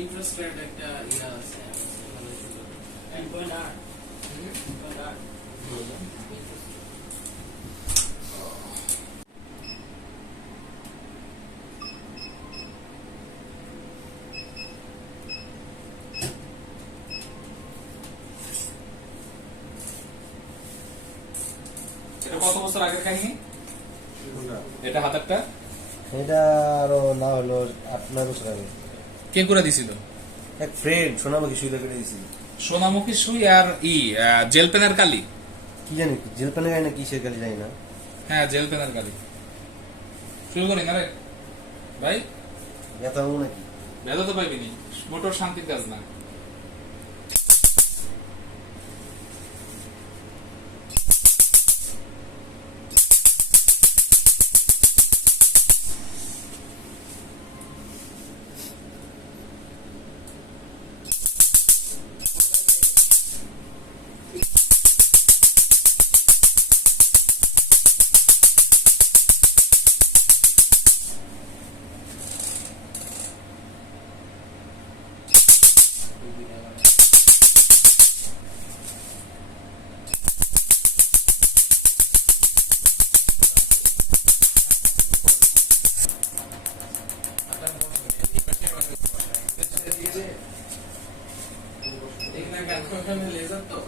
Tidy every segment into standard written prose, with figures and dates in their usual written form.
Interest rate একটা ইয়া আছে এটা কত বছর আগের কাহিনী? এটা হাতারটা এটা আরো না হলো 8-9 বছর আগে কে করে দিছিল? এক ফ্রেন্ড সোনামুখী সুইলা করে দিয়েছিল। সোনামুখী সুই আর জেল পেনের কালি। কি জানি জেল পেনে গায় না কিসের কালি জানি না। হ্যাঁ জেল পেনের কালি। শুরু করি না রে ভাই। ব্যথা হবো নাকি? ব্যথা তো পাইবি নি, মোটর শান্তির কাজ না। লেজার তো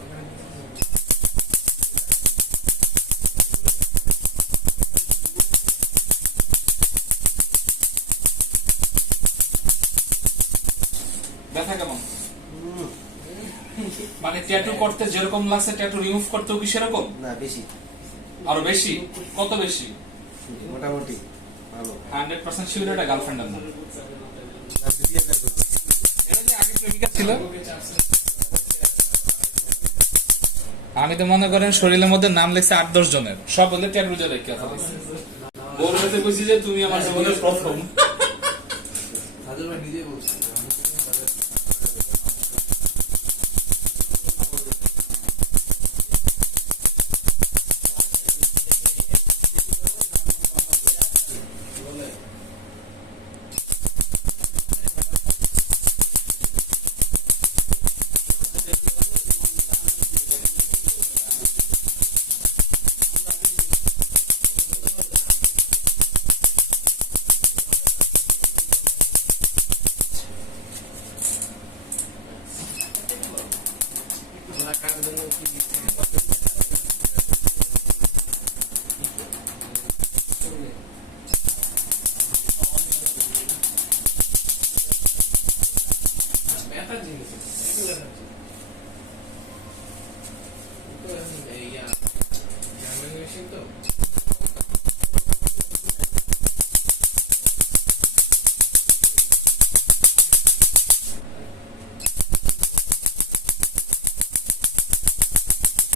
ব্যথা কেমন? মানে ট্যাটু করতে যেরকম লাগছে ট্যাটু রিমুভ করতেও কি সেরকম? না বেশি, আরো বেশি? কত বেশি? মোটামুটি ভালো। 100% শিওর এটা গার্লফ্রেন্ডের না। এটা যে আগে প্রেমিকা ছিল, আমি তো মনে করেন শরীরের মধ্যে নাম লেখছে 8-10 জনের, সব বলতে ট্যাটু জেলে কি কথা বলছে। বলতে কইছি যে তুমি আমার জীবনের প্রথম। সাদুর ভাই নিজে বলছে ব্যথা জিনিস